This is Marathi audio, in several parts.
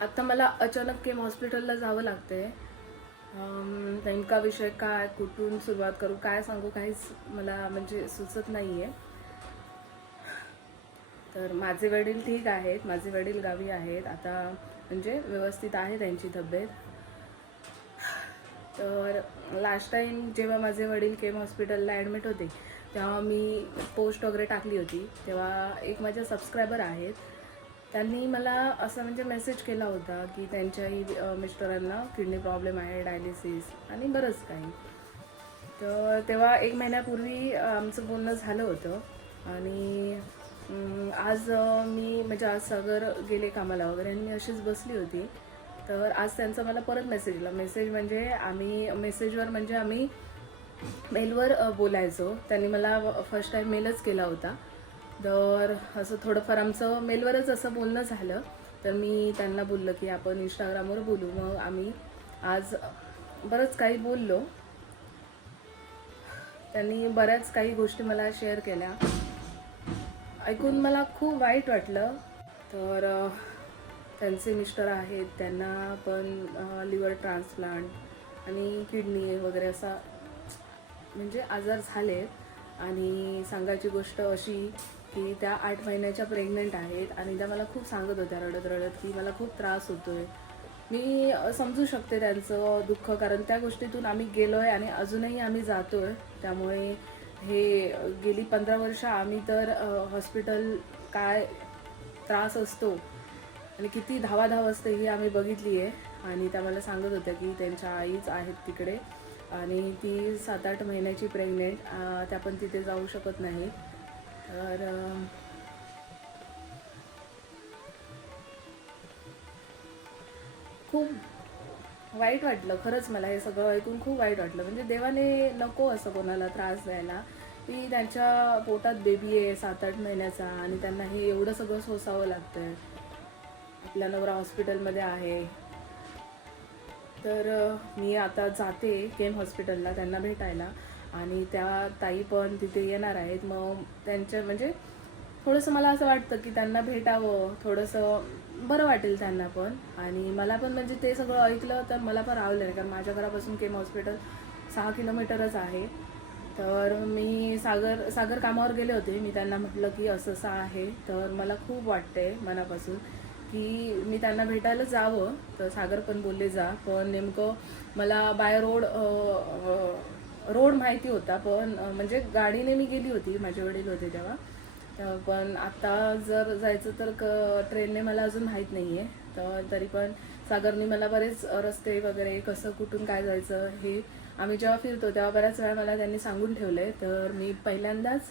आत्ता मला अचानक केम हॉस्पिटलला जावं लागते नेमका विषय काय कुठून सुरुवात करू काय सांगू काहीच मला म्हणजे सुचत नाही आहे तर माझे वडील ठीक आहेत माझे वडील गावी आहेत. आता म्हणजे व्यवस्थित आहे त्यांची तब्येत. तर लास्ट टाईम जेव्हा माझे वडील केम हॉस्पिटलला ॲडमिट होते तेव्हा मी पोस्ट वगैरे टाकली होती. तेव्हा एक माझ्या सबस्क्रायबर आहेत. त्यांनी मला असं म्हणजे मेसेज केला होता की त्यांच्याही मिस्टरांना किडनी प्रॉब्लेम आहे डायलिसिस आणि बरंच काही. तर तेव्हा एक महिन्यापूर्वी आमचं बोलणं झालं होतं आणि आज मी म्हणजे आज सागर गेले कामाला वगैरे आणि मी अशीच बसली होती. तर आज त्यांचा मला परत मेसेज आला. मेसेज म्हणजे आम्ही मेसेजवर म्हणजे आम्ही मेलवर बोलायचो. त्यांनी मला फर्स्ट टाईम मेलच केला होता. तर असं थोडंफार आमचं मेलवरच असं बोलणं झालं. तर मी त्यांना बोललं की आपण इंस्टाग्रामवर बोलू. मग आम्ही आज बरंच काही बोललो. त्यांनी बऱ्याच काही गोष्टी मला शेअर केल्या. ऐकून मला खूप वाईट वाटलं. तर त्यांचे मिस्टर आहेत त्यांना पण लिव्हर ट्रान्सप्लांट आणि किडनी वगैरे असा म्हणजे आजार झाले. आणि सांगायची गोष्ट अशी की त्या आठ महिन्याच्या प्रेग्नंट आहेत आणि त्या मला खूप सांगत होत्या रडत रडत की मला खूप त्रास होतोय. मी समजू शकते त्यांचं दुःख कारण त्या गोष्टीतून आम्ही गेलो आहे आणि अजूनही आम्ही जातो आहे त्यामुळे हे गेली पंधरा वर्ष आम्ही तर हॉस्पिटल काय त्रास असतो आणि किती धावाधाव असते ही आम्ही बघितली आहे. आणि त्या मला सांगत होत्या की त्यांच्या आईच आहेत तिकडे आणि ती सात आठ महिन्याची प्रेग्नेंट त्या पण तिथे जाऊ शकत नाही. तर खूप वाईट वाटलं खरंच मला हे सगळं ऐकून खूप वाईट वाटलं. म्हणजे देवाने नको असं कोणाला त्रास द्यायला. की त्यांच्या पोटात बेबी आहे सात आठ महिन्याचा आणि त्यांना हे एवढं सगळं सोसावं लागतंय. आपला नवरा हॉस्पिटलमध्ये आहे. तर मी आता जाते केम हॉस्पिटलला त्यांना भेटायला. आणि त्या ताई पण तिथे येणार आहेत. मग त्यांच्या म्हणजे थोडंसं मला असं वाटतं की त्यांना भेटावं थोडंसं बरं वाटेल त्यांना पण. आणि मला पण म्हणजे ते सगळं ऐकलं तर मला पण आवडलं नाही कारण माझ्या घरापासून केम हॉस्पिटल सहा किलोमीटरच आहे. तर मी सागर सागर कामावर गेले होते. मी त्यांना म्हटलं की असं असं आहे. तर मला खूप वाटतंय मनापासून की मी त्यांना भेटायला जावं. तर सागर पण बोलले जा. पण नेमकं मला बाय रोड रोड माहिती होता पण म्हणजे गाडीने मी गेली होती माझे वडील होते तेव्हा. पण आता जर जायचं तर क ट्रेनने मला अजून माहीत नाही आहे तर तरी पण सागरनी मला बरेच रस्ते वगैरे कसं कुठून काय जायचं हे आम्ही जेव्हा फिरतो तेव्हा बऱ्याच वेळा मला त्यांनी सांगून ठेवलं आहे तर मी पहिल्यांदाच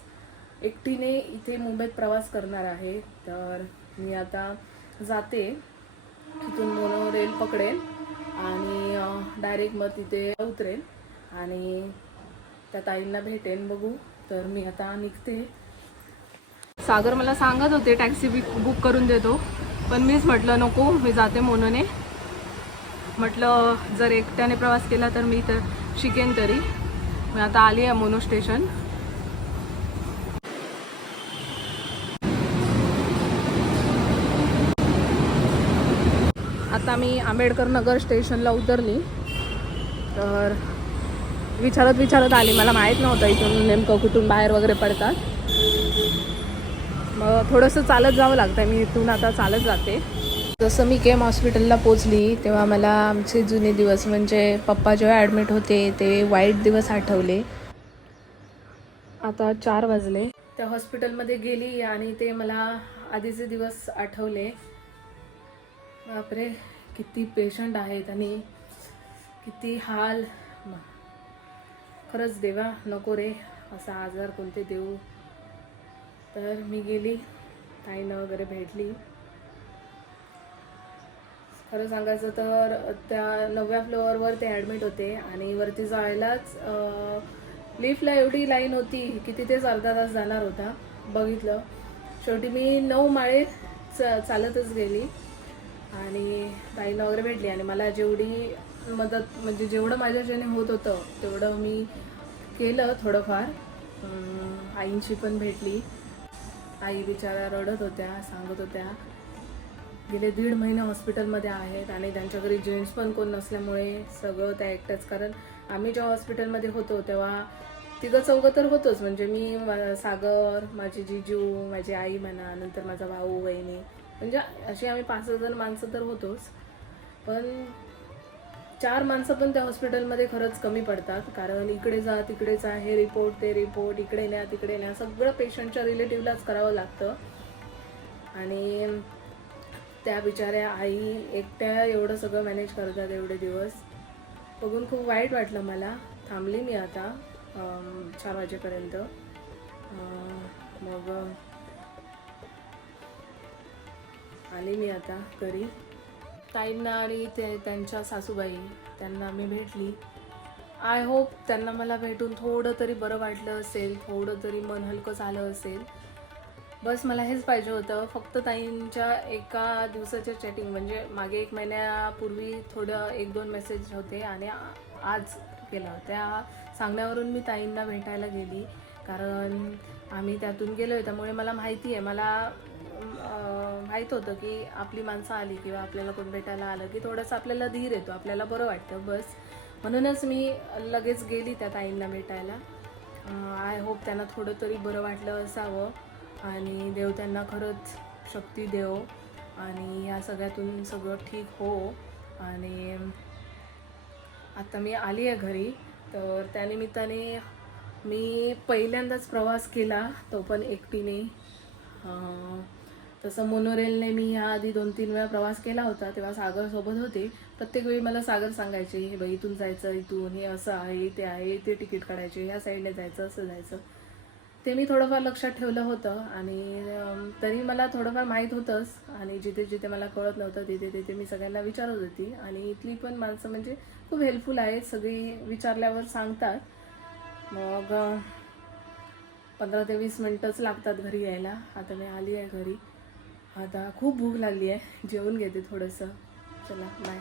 एकटीने इथे मुंबईत प्रवास करणार आहे. तर मी आता जाते. तिथून मोनो रेल पकडेल आणि डायरेक्ट मग तिथे उतरेल. आणि त्या ताईंना भेटेन बघू. तर मी आता निघते. सागर मला सांगत होते टॅक्सी बुक करून देतो. पण मीच म्हटलं नको मी जाते मोनोने. म्हटलं जर एकट्याने प्रवास केला तर मी तर शिकेन तरी. मी आता आली आहे मोनो स्टेशन. आता मी आंबेडकर नगर स्टेशनला उतरली. तर विचारत विचारत आली. मला माहीत नव्हतं इथून नेमकं कुठून बाहेर वगैरे पडतात. मग थोडंसं चालत जावं लागतं मी इथून आता चालत जाते. जसं मी केम हॉस्पिटलला पोचली तेव्हा मला आमचे जुने दिवस म्हणजे पप्पा जेव्हा ॲडमिट होते ते वाईट दिवस आठवले. आता चार वाजले. त्या हॉस्पिटलमध्ये गेली आणि ते मला आधीचे दिवस आठवले. बापरे किती पेशंट आहेत आणि किती हाल खरंच देवा नको रे असा आजार कोणते देऊ. तर मी गेली ताईनं वगैरे भेटली. खरं सांगायचं तर त्या नवव्या फ्लोअरवर ते ॲडमिट होते आणि वरती जायलाच लिफ्टला एवढी लाईन होती की तिथेच अर्धा तास जाणार होता बघितलं. शेवटी मी नऊ माळे च चालतच गेली. आणि ताईला वगैरे भेटली आणि मला जेवढी मदत म्हणजे जेवढं माझ्याच्याने होत होतं तेवढं मी केलं थोडंफार. आईंशी पण भेटली. आई बिचारा रडत होत्या सांगत होत्या. गेले दीड महिने हॉस्पिटलमध्ये आहेत आणि त्यांच्या घरी जेंट्स पण कोण नसल्यामुळे सगळं त्या एकटंच कारण आम्ही जेव्हा हॉस्पिटलमध्ये होतो तेव्हा तिघं चौघं तर होतोच. म्हणजे मी मा- सागर माझी जीजू माझी आई म्हणा नंतर माझा भाऊ बहिणी म्हणजे अशी आम्ही पाच जण माणसं तर होतोच. पण चार माणसं पण त्या हॉस्पिटलमध्ये खरंच कमी पडतात. कारण इकडे जा तिकडे जा हे रिपोर्ट ते रिपोर्ट इकडे न्या तिकडे न्या. सगळं पेशंटच्या रिलेटिव्हलाच करावं लागतं. आणि त्या बिचाऱ्या आई एकट्या एवढं सगळं मॅनेज करतात एवढे दिवस. बघून खूप वाईट वाटलं मला. थांबली मी आता चार वाजेपर्यंत. मग आले मी आता घरी. ताईंना आणि ते त्यांच्या सासूबाई त्यांना मी भेटली. आय होप त्यांना मला भेटून थोडं तरी बरं वाटलं असेल थोडं तरी मन हलकं झालं असेल. बस मला हेच पाहिजे होतं फक्त ताईंच्या एका दिवसाच्या चॅटिंग म्हणजे मागे एक महिन्यापूर्वी थोडं एक दोन मेसेज होते आणि आज केलं. त्या सांगण्यावरून मी ताईंना भेटायला गेली. कारण आम्ही त्यातून गेलो आहे त्यामुळे मला माहिती आहे. मला माहीत होतं की आपली माणसं आली किंवा आपल्याला कोण भेटायला आलं की थोडंसं आपल्याला धीर येतो आपल्याला बरं वाटतं. बस म्हणूनच मी लगेच गेली त्या ताईंना भेटायला. आय होप त्यांना थोडं तरी बरं वाटलं असावं आणि देव त्यांना खरंच शक्ती देव आणि ह्या सगळ्यातून सगळं ठीक हो. आणि आता मी आली आहे घरी तर त्यानिमित्ताने मी पहिल्यांदाच प्रवास केला तो पण एकटीने. तसं मोनोरेलने मी ह्या आधी दोन तीन वेळा प्रवास केला होता तेव्हा सागर सोबत होते. प्रत्येक वेळी मला सागर सांगायचे हे बाई इथून जायचं इथून हे असं आहे ते आहे ते तिकीट काढायचे ह्या साईडने जायचं असं जायचं. ते मी थोडंफार लक्षात ठेवलं होतं आणि तरी मला थोडंफार माहीत होतंच आणि जिथे जिथे मला कळत नव्हतं तिथे तिथे मी सगळ्यांना विचारत होती. आणि इथली पण माणसं म्हणजे खूप हेल्पफुल आहेत सगळी विचारल्यावर सांगतात. मग पंधरा ते वीस मिनटंच लागतात घरी यायला. आता मी आली आहे घरी. आता खूप भूक लागली आहे जेवून घेते थोडंसं. चला बाय